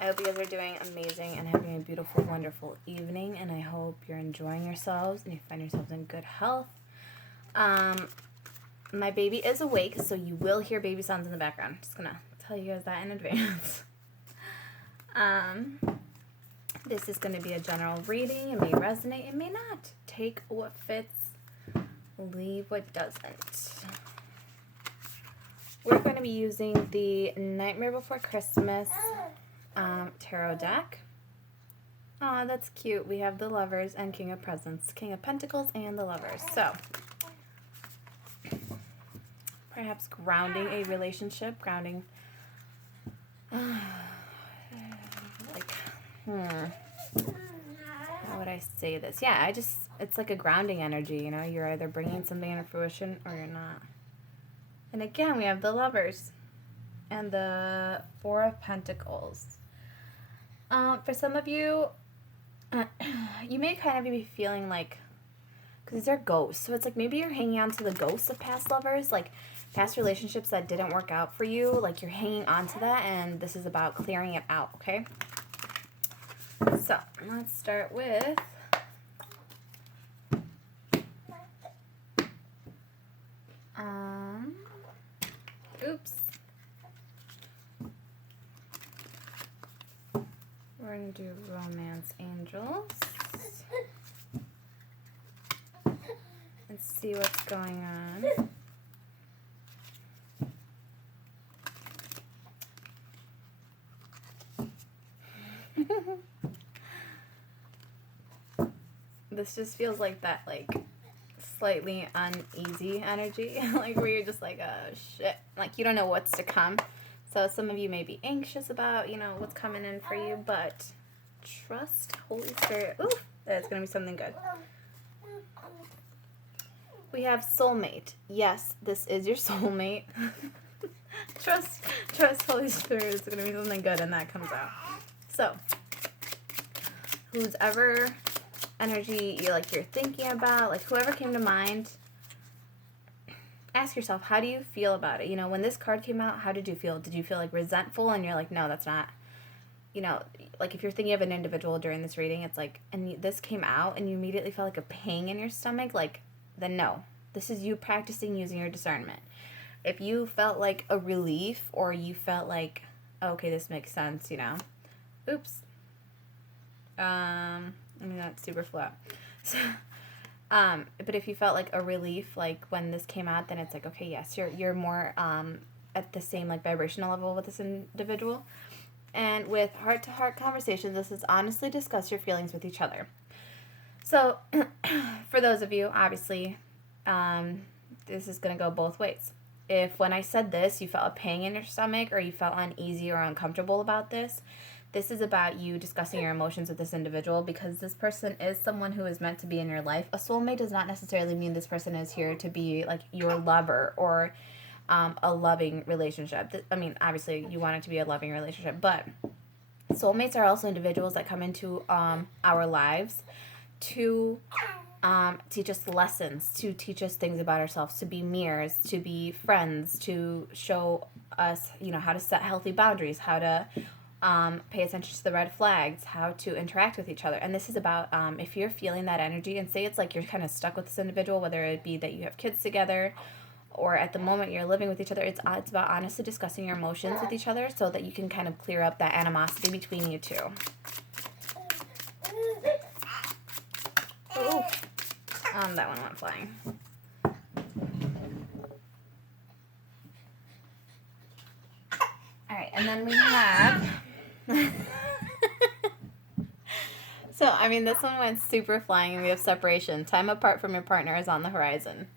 I hope you guys are doing amazing and having a beautiful, wonderful evening. And I hope you're enjoying yourselves and you find yourselves in good health. My baby is awake, so you will hear baby sounds in the background. Just gonna tell you guys that in advance. This is going to be a general reading. It may resonate, it may not. Take what fits, leave what doesn't. We're going to be using the Nightmare Before Christmas tarot deck. Aw, that's cute. We have the Lovers and King of Presents, King of Pentacles and the Lovers. So, perhaps grounding a relationship, grounding, how would I say this? Yeah, it's like a grounding energy, you know? You're either bringing something into fruition or you're not. And again, we have the Lovers and the Four of Pentacles. For some of you, you may kind of be feeling like, because these are ghosts, so it's like maybe you're hanging on to the ghosts of past lovers, like past relationships that didn't work out for you, like you're hanging on to that, and this is about clearing it out, okay? So, let's start with oops. We're going to do Romance Angels and see what's going on. This just feels like that, like, slightly uneasy energy, like where you're just like, oh shit, like you don't know what's to come. So some of you may be anxious about, you know, what's coming in for you, but trust Holy Spirit. Ooh, that's gonna be something good. We have soulmate. Yes, this is your soulmate. trust Holy Spirit. It's gonna be something good, and that comes out. So, who's ever energy you're thinking about, like whoever came to mind, ask yourself, how do you feel about it? You know, when this card came out, how did you feel? Did you feel like resentful and you're like, no, that's not, you know, like if you're thinking of an individual during this reading, it's like, and this came out and you immediately felt like a pang in your stomach, like, then no, this is you practicing using your discernment. If you felt like a relief or you felt like, okay, this makes sense, you know, oops, I mean, that's super flat. So, but if you felt like a relief, like when this came out, then it's like, okay, yes, you're more at the same like vibrational level with this individual. And with heart-to-heart conversations, this is honestly discuss your feelings with each other. So, for those of you, obviously, this is going to go both ways. If when I said this, you felt a pang in your stomach or you felt uneasy or uncomfortable about this, this is about you discussing your emotions with this individual, because this person is someone who is meant to be in your life. A soulmate does not necessarily mean this person is here to be like your lover or a loving relationship. I mean, obviously you want it to be a loving relationship, but soulmates are also individuals that come into our lives to teach us lessons, to teach us things about ourselves, to be mirrors, to be friends, to show us, you know, how to set healthy boundaries, how to pay attention to the red flags, how to interact with each other. And this is about if you're feeling that energy, and say it's like you're kind of stuck with this individual, whether it be that you have kids together or at the moment you're living with each other, it's about honestly discussing your emotions with each other so that you can kind of clear up that animosity between you two. Ooh. That one went flying. All right, and then we have so, I mean, this one went super flying, and we have separation. Time apart from your partner is on the horizon.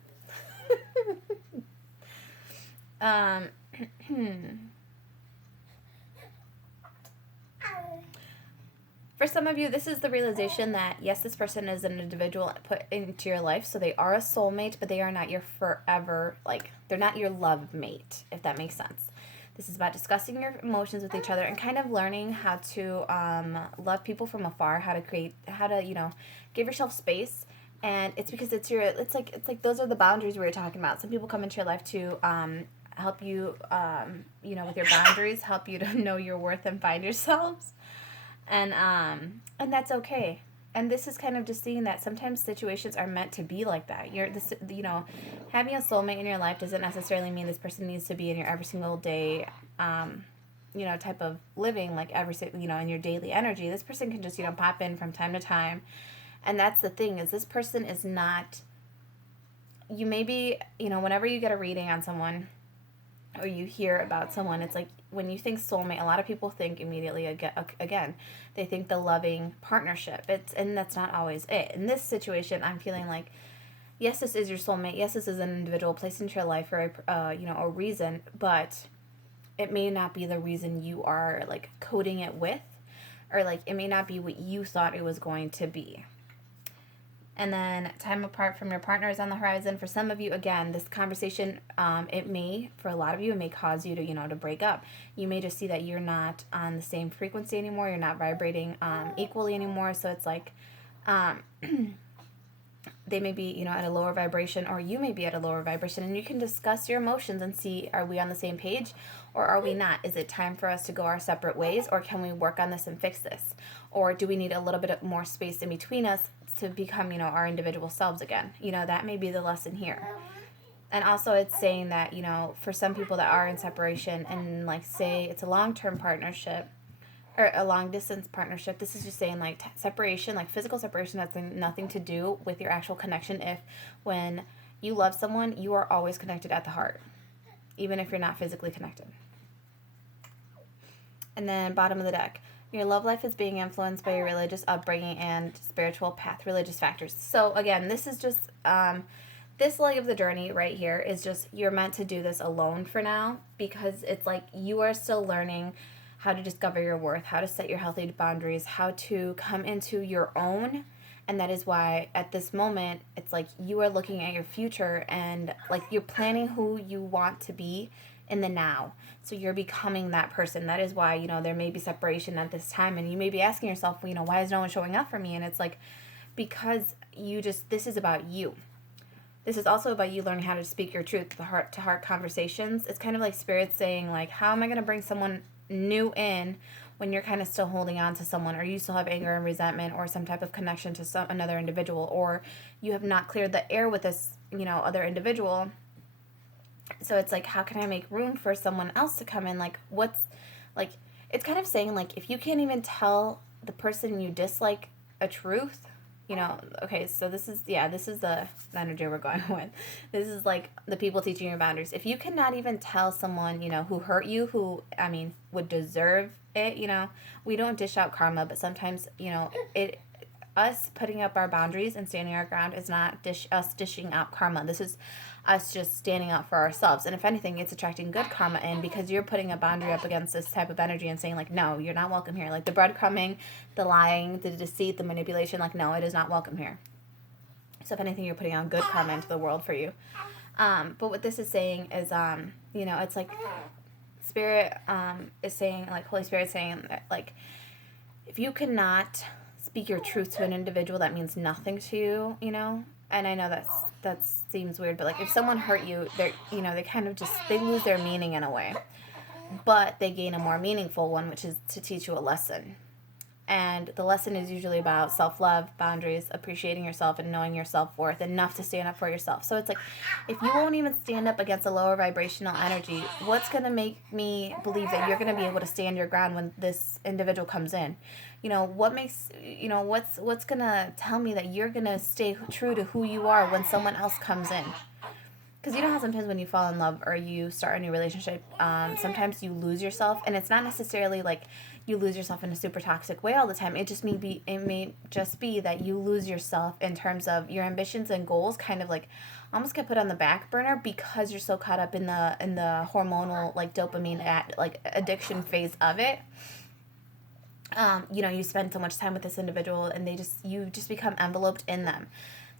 For some of you, this is the realization that, yes, this person is an individual put into your life, so they are a soulmate, but they are not your forever, like, they're not your love mate, if that makes sense. This is about discussing your emotions with each other and kind of learning how to love people from afar, how to, you know, give yourself space. And it's because it's like those are the boundaries we were talking about. Some people come into your life to help you, with your boundaries, help you to know your worth and find yourselves. And that's okay. And this is kind of just seeing that sometimes situations are meant to be like that. Having a soulmate in your life doesn't necessarily mean this person needs to be in your every single day, type of living, like in your daily energy. This person can just, pop in from time to time. And that's the thing, is this person is not, you maybe, whenever you get a reading on someone or you hear about someone, it's like when you think soulmate, a lot of people think immediately again, they think the loving partnership. And that's not always it. In this situation, I'm feeling like, yes, this is your soulmate. Yes, this is an individual placed into your life for a reason, but it may not be the reason you are like coding it with, or like it may not be what you thought it was going to be. And then time apart from your partner is on the horizon. For some of you, again, this conversation, for a lot of you, it may cause you to break up. You may just see that you're not on the same frequency anymore. You're not vibrating equally anymore. So it's like they may be, at a lower vibration, or you may be at a lower vibration, and you can discuss your emotions and see, are we on the same page or are we not? Is it time for us to go our separate ways, or can we work on this and fix this? Or do we need a little bit more space in between us to become, our individual selves again? That may be the lesson here. And also it's saying that, for some people that are in separation and like say it's a long-term partnership, or a long distance partnership, this is just saying like separation, like physical separation, has nothing to do with your actual connection. If when you love someone, you are always connected at the heart, even if you're not physically connected. And then bottom of the deck, your love life is being influenced by your religious upbringing and spiritual path, religious factors. So again, this is just this leg of the journey right here is just, you're meant to do this alone for now, because it's like you are still learning how to discover your worth, how to set your healthy boundaries, how to come into your own. And that is why at this moment, it's like you are looking at your future and like you're planning who you want to be in the now. So you're becoming that person. That is why, there may be separation at this time, and you may be asking yourself, why is no one showing up for me? And it's like, because this is about you. This is also about you learning how to speak your truth, the heart-to-heart conversations. It's kind of like spirit saying, like, how am I going to bring someone new in when you're kind of still holding on to someone, or you still have anger and resentment or some type of connection to another individual, or you have not cleared the air with this, other individual. So it's like, how can I make room for someone else to come in? Like, it's kind of saying, like, if you can't even tell the person you dislike a truth, okay, so this is the energy we're going with. This is like the people teaching your boundaries. If you cannot even tell someone, who hurt you, who, would deserve it, we don't dish out karma, but sometimes, us putting up our boundaries and standing our ground is not us dishing out karma. This is us just standing up for ourselves. And if anything, it's attracting good karma in, because you're putting a boundary up against this type of energy and saying, like, no, you're not welcome here. Like the breadcrumbing, the lying, the deceit, the manipulation, like, no, it is not welcome here. So if anything, you're putting on good karma into the world for you. But what this is saying is, it's like Spirit is saying, like Holy Spirit saying that, like, if you cannot speak your truth to an individual that means nothing to you, and I know that seems weird, but like if someone hurt you, they're, they kind of just, they lose their meaning in a way, but they gain a more meaningful one, which is to teach you a lesson. And the lesson is usually about self-love, boundaries, appreciating yourself, and knowing your self-worth enough to stand up for yourself. So it's like, if you won't even stand up against a lower vibrational energy, what's going to make me believe that you're going to be able to stand your ground when this individual comes in? What makes, what's going to tell me that you're going to stay true to who you are when someone else comes in? Because how sometimes when you fall in love or you start a new relationship, sometimes you lose yourself, and it's not necessarily like you lose yourself in a super toxic way all the time. It may just be that you lose yourself in terms of your ambitions and goals kind of like almost get put on the back burner because you're so caught up in the hormonal, like, dopamine addiction phase of it. You spend so much time with this individual and you just become enveloped in them.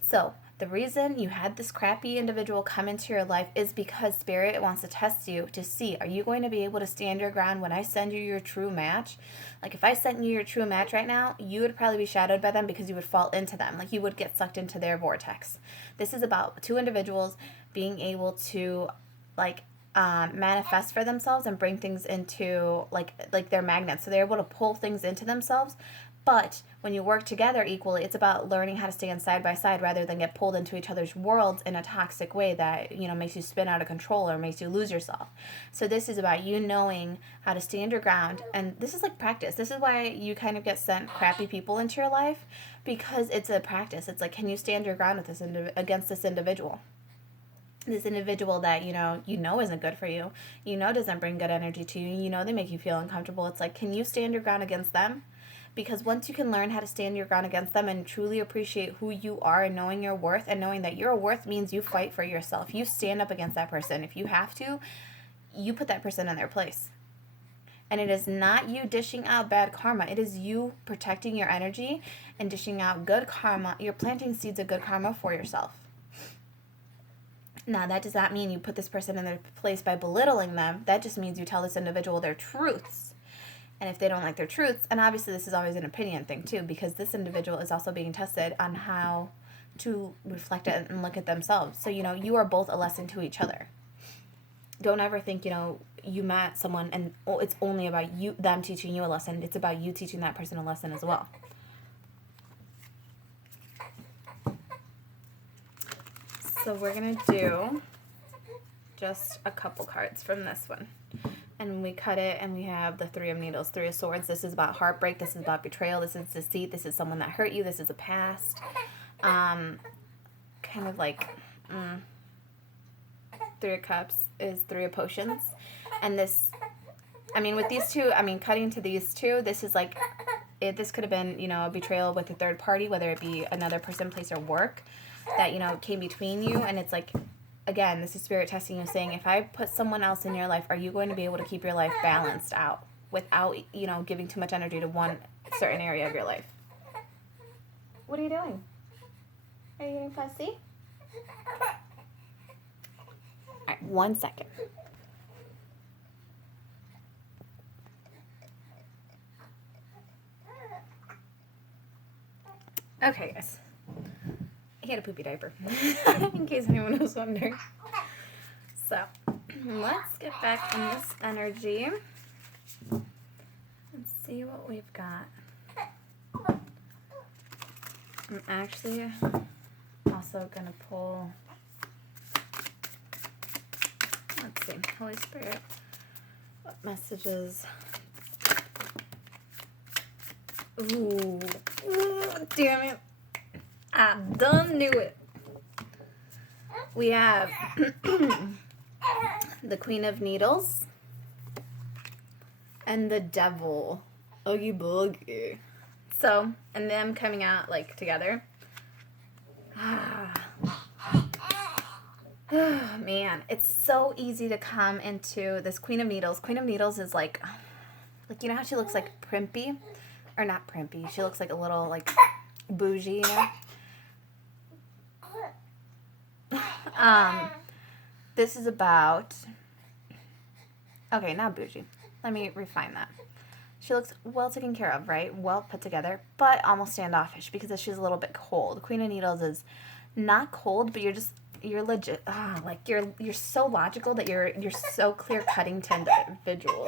So the reason you had this crappy individual come into your life is because Spirit wants to test you to see, are you going to be able to stand your ground when I send you your true match? Like, if I sent you your true match right now, you would probably be shadowed by them because you would fall into them. Like, you would get sucked into their vortex. This is about two individuals being able to, like, manifest for themselves and bring things into like they're magnets, so they're able to pull things into themselves. But when you work together equally, it's about learning how to stand side by side rather than get pulled into each other's worlds in a toxic way that, you know, makes you spin out of control or makes you lose yourself. So this is about you knowing how to stand your ground, and this is like practice. This is why you kind of get sent crappy people into your life, because it's a practice. It's like, can you stand your ground with this against this individual? This individual that you know isn't good for you, you know doesn't bring good energy to you, you know they make you feel uncomfortable. It's like, can you stand your ground against them? Because once you can learn how to stand your ground against them and truly appreciate who you are and knowing your worth, and knowing that your worth means you fight for yourself, you stand up against that person. If you have to, you put that person in their place. And it is not you dishing out bad karma. It is you protecting your energy and dishing out good karma. You're planting seeds of good karma for yourself. Now, that does not mean you put this person in their place by belittling them. That just means you tell this individual their truths. And if they don't like their truths, and obviously this is always an opinion thing too, because this individual is also being tested on how to reflect it and look at themselves. So, you are both a lesson to each other. Don't ever think, you met someone and it's only about them teaching you a lesson. It's about you teaching that person a lesson as well. So we're going to do just a couple cards from this one. And we cut it, and we have the Three of Needles, Three of Swords. This is about heartbreak. This is about betrayal. This is deceit. This is someone that hurt you. This is a past. Kind of like Three of Cups is Three of Potions. And this, with these two, cutting to these two, this is like, this could have been, a betrayal with a third party, whether it be another person, place, or work that, came between you. And it's like, again, this is spirit testing you, saying, if I put someone else in your life, are you going to be able to keep your life balanced out without, giving too much energy to one certain area of your life? What are you doing? Are you getting fussy? All right, 1 second. Okay, guys. He had a poopy diaper, in case anyone was wondering. So, let's get back in this energy and see what we've got. I'm actually also going to pull, let's see, Holy Spirit, what messages? Ooh, damn it. I done knew it. We have the Queen of Needles and the Devil. Oogie boogie. So, and them coming out like together. Man, it's so easy to come into this Queen of Needles. Queen of Needles is like you know how she looks like primpy? Or not primpy. She looks like a little like bougie, This is about, okay, not bougie. Let me refine that. She looks well taken care of, right? Well put together, but almost standoffish because she's a little bit cold. Queen of Needles is not cold, but you're legit. Like you're so logical that you're so clear cutting to individuals.